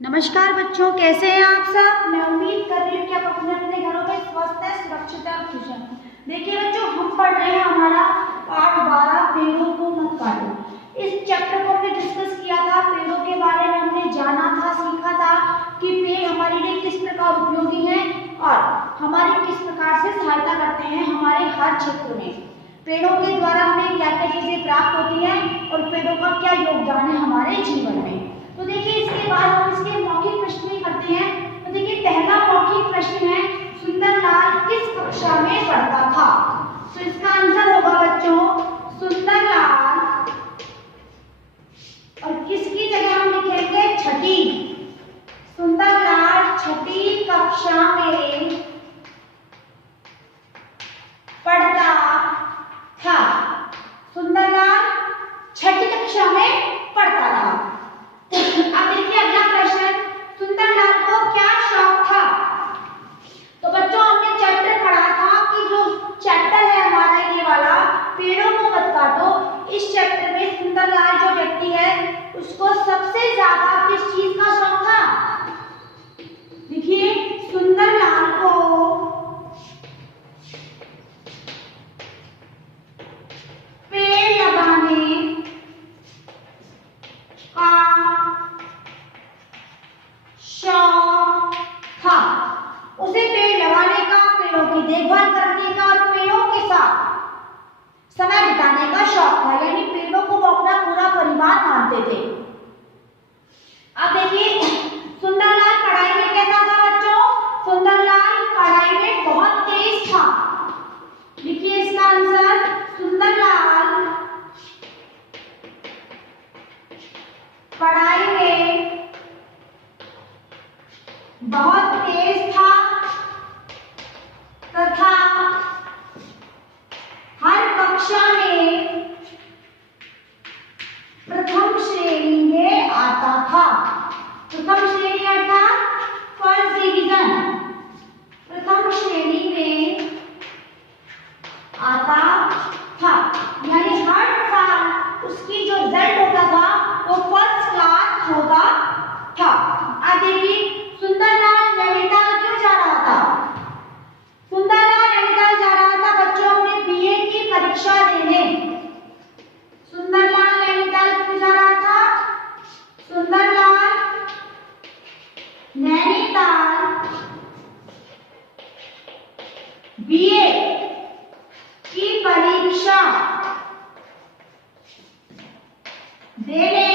नमस्कार बच्चों, कैसे हैं आप सब। मैं उम्मीद कर रही हूँ कि आप अपने अपने घरों में स्वस्थ हैं, सुरक्षित और खुश हैं। देखिए बच्चों, हम पढ़ रहे हैं हमारा पाठ 12 पेड़ों को मत काटो। इस चैप्टर को हमने डिस्कस किया था, पेड़ों के बारे में हमने जाना था, सीखा था कि पेड़ हमारे लिए किस प्रकार उपयोगी हैं और हमारी किस प्रकार से सहायता करते हैं हमारे हर क्षेत्र में। पेड़ों के द्वारा हमें क्या क्या चीजें प्राप्त होती हैं और पेड़ों का क्या योगदान है हमारे जीवन में। तो देखिए, इसके बाद हम इसके मौखिक प्रश्न भी करते हैं। तो देखिए, पहला मौखिक प्रश्न है, सुंदरलाल किस कक्षा में पढ़ता था। तो इसका आंसर होगा बच्चों, सुंदरलाल, और किसकी जगह हम लिखेंगे छठी। सुंदरलाल छठी कक्षा में पढ़ता था। सुंदरलाल छठी कक्षा में पढ़ता था। अब देखिए अगला प्रश्न, सुंदरलाल को क्या शौक था। तो बच्चों, हमने चैप्टर पढ़ा था कि जो चैप्टर है हमारा ये वाला, पेड़ों को मत काटो, इस चैप्टर में सुंदरलाल जो व्यक्ति है उसको सबसे ज्यादा किस चीज का शौक था। देखिए, सुंदरलाल को पेड़ लगाने का शौक था। उसे पेड़ लगाने का, पेड़ों की देखभाल करने का और पेड़ों के साथ समय बिताने का शौक था, यानी पेड़ों को वो अपना पूरा परिवार मानते थे। अब देखिए, सुंदरलाल पढ़ाई में कैसा था बच्चों। सुंदरलाल पढ़ाई में बहुत तेज था। लिखिए इसका आंसर, सुंदरलाल पढ़ाई में बहुत तेज था तथा हर कक्षा में प्रथम श्रेणी में आता था। प्रथम श्रेणी अर्थात फर्स्ट डिवीजन, प्रथम श्रेणी में आता था, यानी हर साल उसकी जो रिजल्ट होता था वो फर्स्ट क्लास होता था। अब देखिए, सुंदरलाल नैनीताल क्यों जा रहा था। सुंदरलाल नैनीताल जा रहा था बच्चों अपने बीए की परीक्षा देने। सुंदरलाल नैनीताल क्यों जा रहा था। सुंदरलाल नैनीताल बीए की परीक्षा देने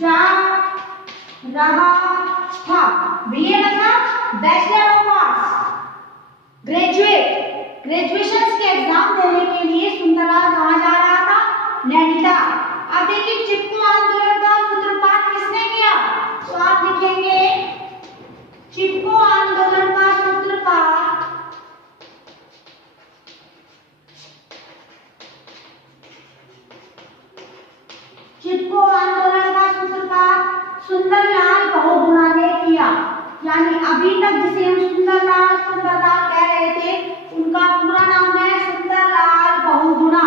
जा रहा था। बीए मतलब बैचलर ऑफ आर्ट्स, ग्रेजुएशन के एग्जाम देने के लिए सुंदरलाल कहाँ जा रहा था, नैनीताल। अब देखिए, चिपको आंदोलन का सूत्रपात किसने किया। तो आप लिखेंगे, चिपको आंदोलन का सूत्रपात चिपको आंदोलन का सूत्रपात सुंदरलाल बहुगुणा ने किया। यानी अभी तक जिसे हम सुंदरलाल कह रहे थे, उनका पूरा नाम है सुंदरलाल बहुगुणा।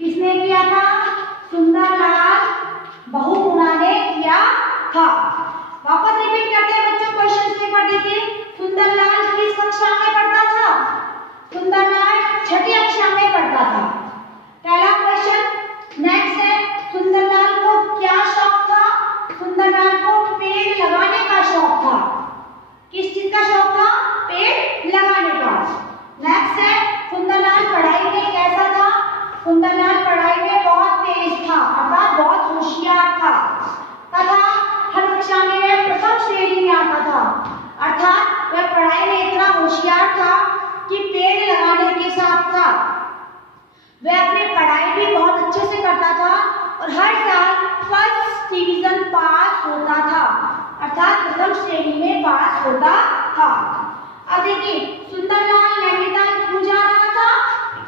किसने किया था, सुंदरलाल बहुगुणा ने किया था। वापस रिपीट करते हैं बच्चों क्वेश्चन से। पर देखिए, सुंदरलाल किस कक्षा में पढ़ता था। सुंदरलाल छठी कक्षा में पढ़ता था। पहला क्वेश्चन नेक्स्ट है, सुंदरलाल को क्या शौक था। सुंदरलाल को पेड़ लगाने का शौक था। किस चीज का शौक था, पेड़ लगाने का। नेक्स्ट है, सुंदरलाल पढ़ाई में कैसा था। सुंदरलाल पढ़ाई में बहुत तेज था, अर्थात बहुत होशियार था तथा हर कक्षा में वह प्रथम श्रेणी में आता था, अर्थात वह पढ़ाई में इतना होशियार था कि पेड़ लगाने के साथ साथ वह अपनी पढ़ाई भी बहुत अच्छे से करता था और हर साल फर्स्ट डिवीजन पास होता था, अर्थात प्रथम श्रेणी में पास होता था। अब देखिए, सुंदरलाल नैनीताल क्यों जा रहा था।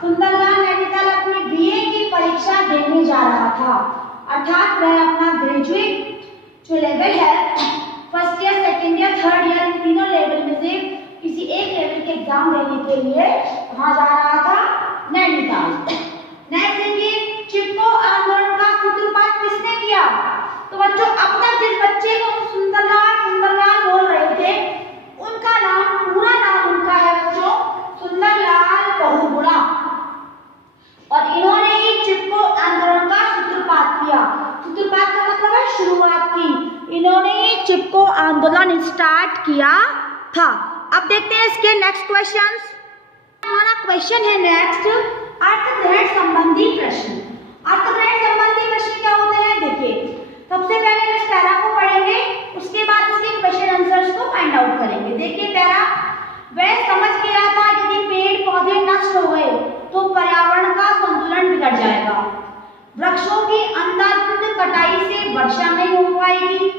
सुंदरलाल नैनीताल अपनी बीए की परीक्षा देने जा रहा था, अर्थात वह अपना ग्रेजुएट जो लेवल है, first year, second year, third year, तीनों लेवल में से किसी एक लेवल के एग्जाम देने के लिए वहां जा रहा था, नैनीताल। नेक्स्ट देखिए, किया था। अब देखते हैं इसके नेक्स्ट क्वेश्चंस। हमारा क्वेश्चन है नेक्स्ट, अर्थग्रहण संबंधी प्रश्न। अर्थग्रहण संबंधी प्रश्न क्या होते हैं? देखिए, सबसे पहले हम इस पैरा को पढ़ेंगे, उसके बाद इसके क्वेश्चन आंसर्स को फाइंड आउट करेंगे। देखिए पैरा, वह समझ गया था यदि पेड़ पौधे नष्ट हो गए तो पर्यावरण का संतुलन बिगड़ जाएगा। वृक्षों की अंधाधुंध कटाई से वर्षा नहीं हो पाएगी,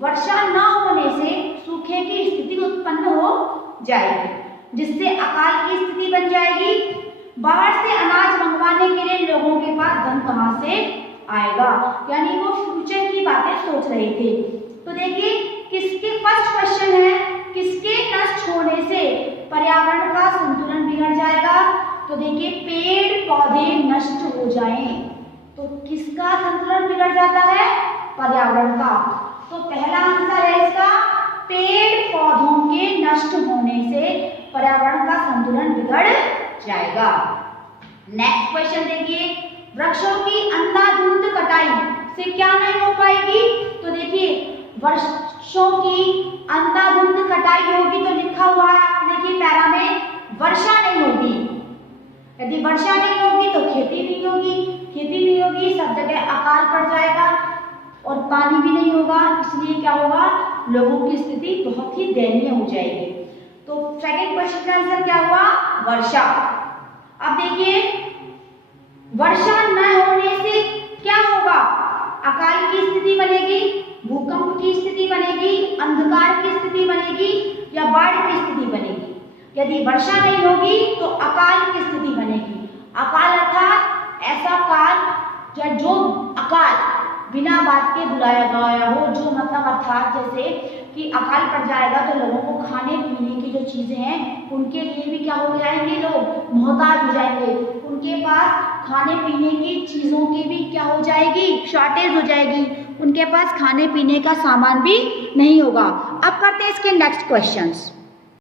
वर्षा न होने से सूखे की स्थिति उत्पन्न हो जाएगी, जिससे अकाल की स्थिति बन जाएगी। बाहर से अनाज मंगवाने के लिए लोगों के पास धन कहां से आएगा? यानी वो फ्यूचर की बातें सोच रहे थे। तो देखिए किसके फर्स्ट क्वेश्चन है, किसके नष्ट होने से पर्यावरण का संतुलन बिगड़ जाएगा? तो देखिए पेड़ पौधे नष्ट हो जाएं तो किसका संतुलन बिगड़ जाता है? पर्यावरण का। तो पहला आंसर है इसका, पेड़ पौधों के नष्ट होने से पर्यावरण का संतुलन बिगड़ जाएगा। नेक्स्ट क्वेश्चन देखिए, वृक्षों की अंधाधुंध कटाई से क्या नहीं हो पाएगी? तो देखिए वृक्षों की अंधाधुंध कटाई होगी तो लिखा हुआ है आप देखिए पैरा में, वर्षा नहीं होगी। यदि वर्षा नहीं होगी तो खेती नहीं होगी, खेती नहीं होगी सब जगह अकाल पड़ जाएगा और पानी भी नहीं होगा, इसलिए क्या होगा? लोगों की स्थिति बहुत ही दयनीय हो जाएगी। तो सेकंड क्वेश्चन का आंसर क्या हुआ? वर्षा। अब देखिए वर्षा न होने से क्या होगा? अकाल की स्थिति बनेगी, भूकंप की स्थिति बनेगी, अंधकार की स्थिति बनेगी या बाढ़ की स्थिति बनेगी। यदि वर्षा नहीं होगी तो अकाल की स्थिति बनेगी। अकाल अर्थात ऐसा काल या जो अकाल बिना बात के बुलाया गया हो, जो मतलब अर्थात जैसे कि अकाल पड़ जाएगा तो लोगों को खाने पीने की जो चीजें हैं उनके लिए भी क्या हो जाएंगे? लोग मोहताज हो जाएंगे, उनके पास खाने पीने की चीजों की भी क्या हो जाएगी? शॉर्टेज हो जाएगी, उनके पास खाने पीने का सामान भी नहीं होगा। अब करते हैं इसके नेक्स्ट क्वेश्चंस।